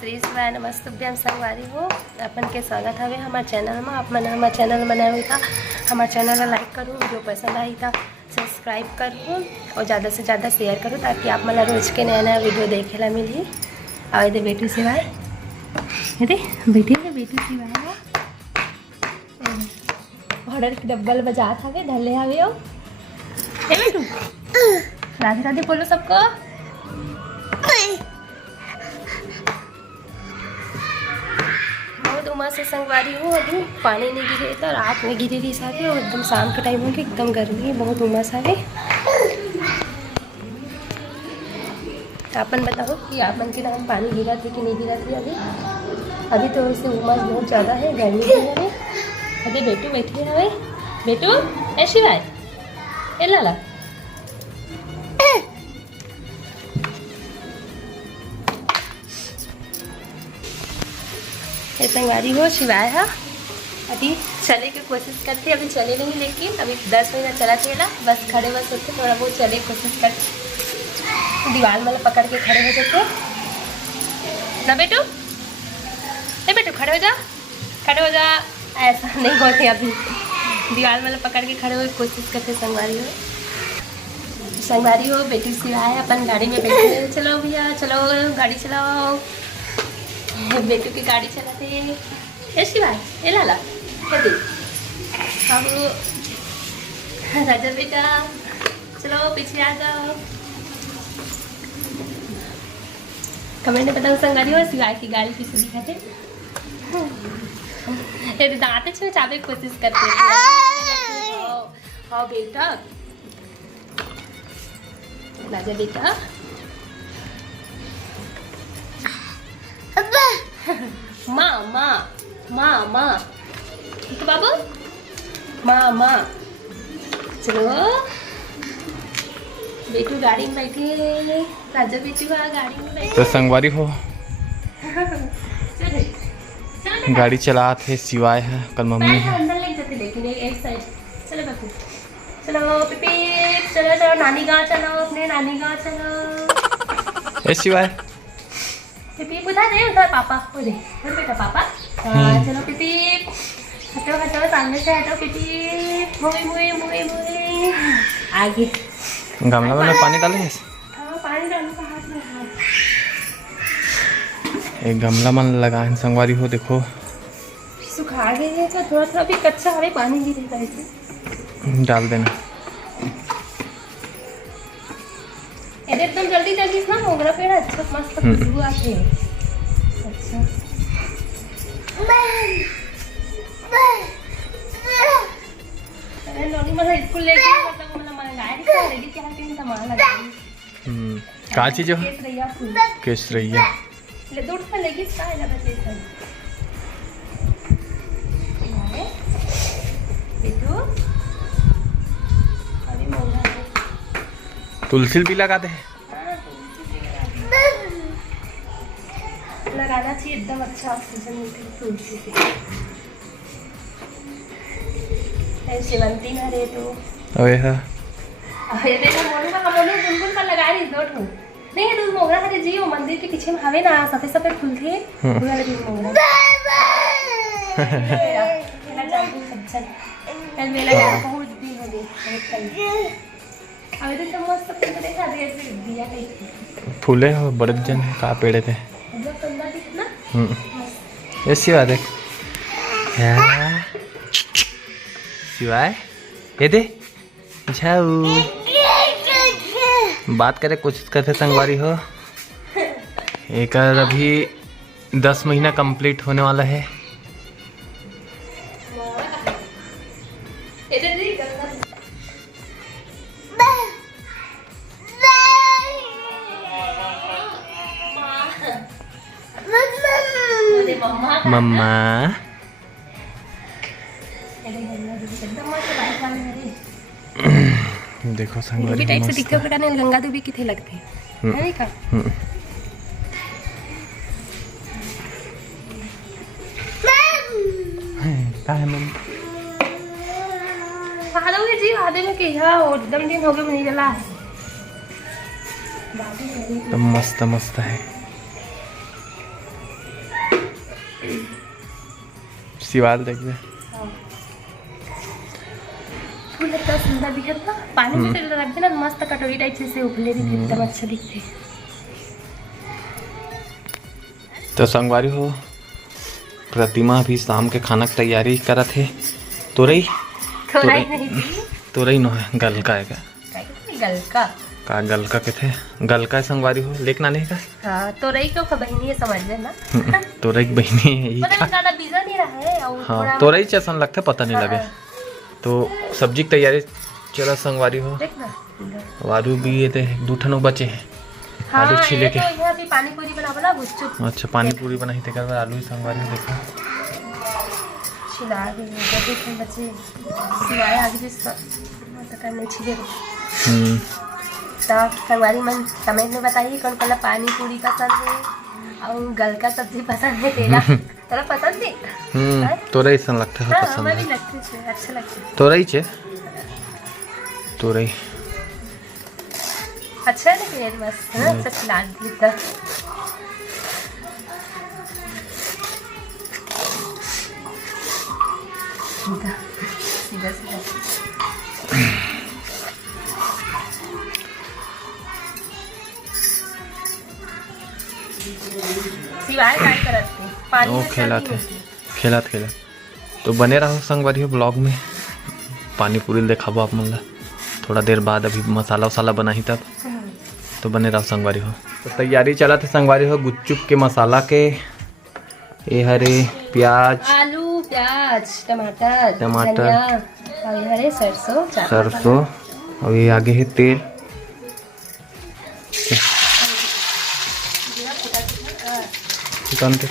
श्री शिवाय नमस्तुभ्यम संगवारी हो। अपन के स्वागत हवे हमारे चैनल में। आप मन हमारे चैनल बनाए हुई था, हमारे चैनल ला लाइक करूँ, वीडियो पसंद आई था सब्सक्राइब करूँ और ज़्यादा से ज़्यादा शेयर करूँ ताकि आप मन रोज के नया नया वीडियो देखे ला मिली। और ये बेटू शिवाय, ये बेटी शिवाय ऑर्डर की डब्बल बजा था वे धले हवे हो। ए बेटू राधे राधे बोलो सबको। बहुत उमस से संगवारी हूँ, अभी पानी नहीं गिरे तो रात में गिरी रही साथी और एकदम शाम के टाइम हो गया, एकदम गर्मी है, बहुत उमस है। अपन बताओ कि आपन के टाइम पानी गिरा थे कि नहीं गिरा थी? अभी तो वैसे उमस बहुत ज़्यादा है, गर्मी है अभी। अरे बेटू बैठे हवे, बेटू ए शिवाय ए लाला संगवारी हो। शिवाय है अभी चले की कोशिश करते, अभी चले नहीं लेकिन अभी 10 महीना चला चला बस खड़े बस होते, थोड़ा बहुत चले कोशिश करते। दीवार मतलब पकड़ के खड़े हो जाते ना बेटू। ए बेटू खड़े हो जा, खड़े हो जा, ऐसा नहीं होते। अभी दीवार मतलब पकड़ के खड़े हो कोशिश करते। संगवारी हो बेटी शिवाय अपन गाड़ी में बैठे, चलो भैया चलो गाड़ी चलाओ। बेटू की गाड़ी चलाते ए शिवाय ए लाला अब राजा बेटा चलो पीछे आ जाओ। कमेंट में बताओ संगवारी हो शिवाय की गाड़ी किसे दिखाते। यदि दांते छे चाबे की कोशिश करते हाँ बेटा राजा बेटा माँ माँ माँ माँ तो बाबू माँ माँ चलो बेटू गाड़ी में बैठे, राजा बेटू गाड़ी में बैठे। तो संगवारी हो गाड़ी चला थे शिवाय है, कल मम्मी है अंदर ले जाते लेकिन एक साइड। चलो बाबू चलो पिपी चलो चलो नानी गाँव चलो, अपने नानी गाँव चलो। ए शिवाय पिपी उधर है, उधर पापा उधर बेटा पापा। हाँ चलो पिपी हटो हटो सामने से हटो पिपी। मुई मुई मुई मुई आगे गमला में पानी डाले हैं। हाँ पानी डालो का हाथ में। हाँ एक गमला मन लगा है संगवारी हो, देखो सुखा गए हैं तो थोड़ा थोड़ा भी कच्चा हमें पानी गिरेगा इसे डाल देना। एकदम जल्दी जल्दी ना मोगरा पेड़ अच्छा मस्त खुशबू आती है। अच्छा अरे नोनी मतलब स्कूल लेके मतलब मतलब मंगाए थे रेडी क्या के सामान लगाई। का चीज हो केसरिया फूल केसरिया ले दूध में लेगी काय लगा देता है बेटू। अभी मोगरा तुलसी भी लगा दे। लगाना चाहिए, एकदम अच्छा ऑक्सीजन मिलती है तुलसी से। सेवंती ना रे तो अबे हां ये देखो मोनू का बुलबुल का लगा रही दो ठो नहीं है दूध मोगरा हरे जी वो मंदिर के पीछे में हवे ना सफेद सफेद फूल थे पूरा लगी मोगरा। मेरा जादू सज्जन कल मेला गया बहुत दिन हो गए। अभी तो मस्त फूल देखा दे ऐसे दिया नहीं फूले हो बड़े जन का पेड़े थे मतलब कंदा दिखना। ऐसी बात है शिवाय ये दे जाऊ बात करे कोशिश करते संगवारी हो। एक अभी 10 महीना कंप्लीट होने वाला है। मम्मा देखो संगवारी टाइप से दिखते प्रकार ने गंगा देवी किथे लगते है का है मम्मी हादोगे जी हादे में के या एकदम दिन हो गए नहीं जला है तो मस्त मस्त है। शिवाल देख ले, फूल इतना सुंदर दिखता, पानी में तो रख देना मस्त कटोरी टाइप से उबले भी एकदम अच्छा दिखते। तो संगवारी हो, प्रतिमा अभी शाम के खाना की तैयारी करत है। तोरई तोरई नो है, गलका है गलका का गलका के थे, गलका संगवारी हो लेकिन नहीं का। हाँ, तोरई को बहनी है समझ लेना। तोरई की बहनी है यही मतलब ज्यादा बीजा नहीं रहा है और हाँ, तोरई जैसा लगता है, पता नहीं लगे। तो सब्जी की तैयारी चला संगवारी हो। आलू भी ये थे, 2 ठन बचे हैं। हाँ, आलू छिले के अभी पानी पूरी बना गुपचुप। अच्छा, पानी पूरी बनाई थे, कर आलू संगवारी देखो छिला के बचे सिवाय आगे भी पता नहीं छिले। तो संगवारी मन कमेंट में बताइए कौन कौन पानी पूरी पसंद है और गलका सब्जी पसंद है। तेरा तेरा पसंद है? तोरई सन लगता है, हाँ, पसंद हमें है। भी लगती है, अच्छा लगता है। तोरई छे, तोरई अच्छा लगे बस है ना, अच्छा खिला देता। सीधा सीधा सिवाय काय करत थे, पानी ओ में खेलत चलती है, होती। खेलत तो बने रहो संगवारी हो ब्लॉग में। पानी पूरी देखाबो आप मन ला थोड़ा देर बाद, अभी मसाला वसाला बनाही तब, तो बने रहो संगवारी हो। तो तैयारी चला थे संगवारी हो गुपचुप के मसाला के। ये हरे प्याज, आलू, प्याज, टमाटर, धनिया और ये हरे सरसों और ये आगे है तेल। चिकन के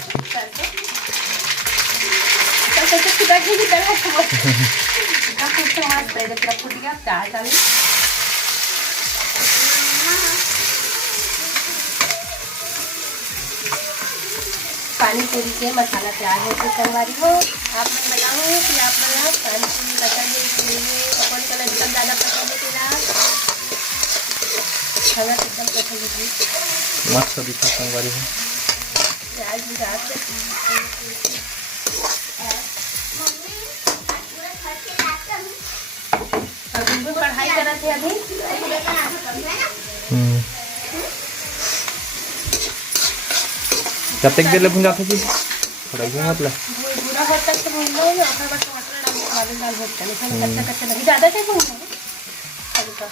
पानी पूरी के मसाला तैयार है। तो संगवारी हो, आप मैं बताऊँ कि आप लोग पानी पूरी पसंद है, इसलिए कौन कौन एकदम ज़्यादा पसंद है तेरा खाना एकदम पसंद है। मस्त दिखा संगवारी हो। प्याज भी डाल के गुनगुन पढ़ाई कर रहे थे अभी। कब तक देर ले भुंजा थे जी? थोड़ा ही मतलब पूरा हद तक तो भून लो ना, फिर बस टमाटर डाल के दाल भूनते हैं, फिर कच्चा कच्चा लगे, ज़्यादा नहीं भूनना है हल्का।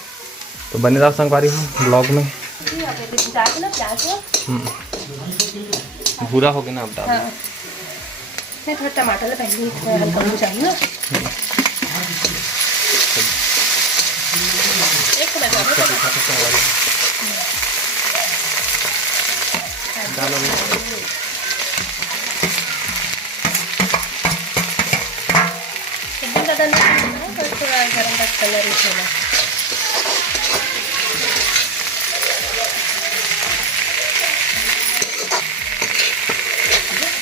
तो बने रहो संगवारी हो ब्लॉग में। जी अब ये डाल के ना प्याज को भूरा हो गया ना अब डाल। हाँ, नहीं थोड़ा टमाटर पहले थोड़ा हल्का भून चाहिए ना। एक मिनट एकदम ज़्यादा नहीं भूनना है, बस थोड़ा गरम का कलर ही थोड़ा।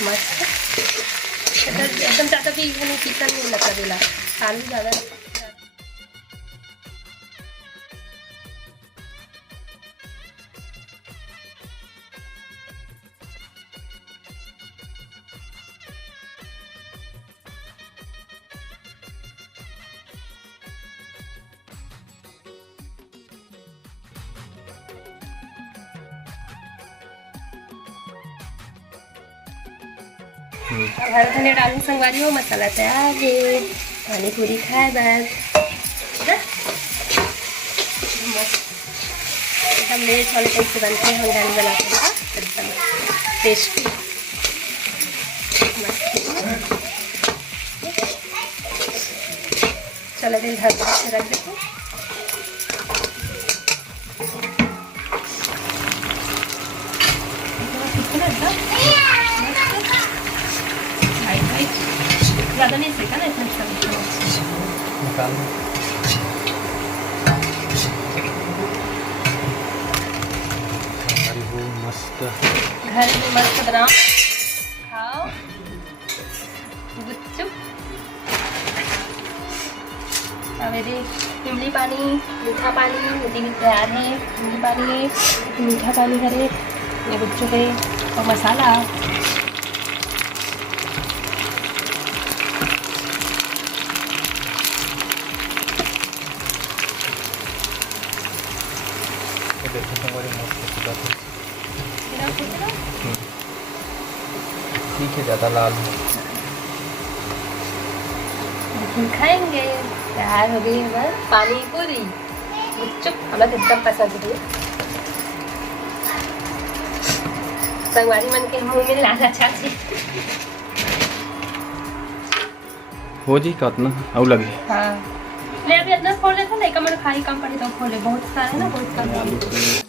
मस्त एकदम ज़्यादा भी नहीं, चिकन नहीं लगता दिला, आलू ज़्यादा। अब हरा धनिया डालूँ संगवारी हो, मसाला तैयार है, पानी पूरी खाए बस। एकदम लेट वाले टाइप से बनते हैं, हम घर में बनाते हैं एकदम टेस्टी। चलो दिल ढक के रख देते हैं। ज़्यादा नहीं सेका ना, इतना निकाल मस्त घर में मस्त बनाओ, खाओ गुपचुप। अब इमली पानी, मीठा पानी रोटी भी तैयार है। इमली पानी है, मीठा पानी है, ये बच्चों के और मसाला। ठीक है, ज़्यादा लाल है। खाएंगे। तैयार हो गई है पानी पूरी। गुपचुप हमें तो एकदम पसंद है। संगवारी मन के मुंह में लाना चाहती हो जी कितना और लगे। हाँ ले अभी इतना खोल लेता ना, एक मन खाई कम पड़े तो खोले बहुत सारा है ना, बहुत सारा।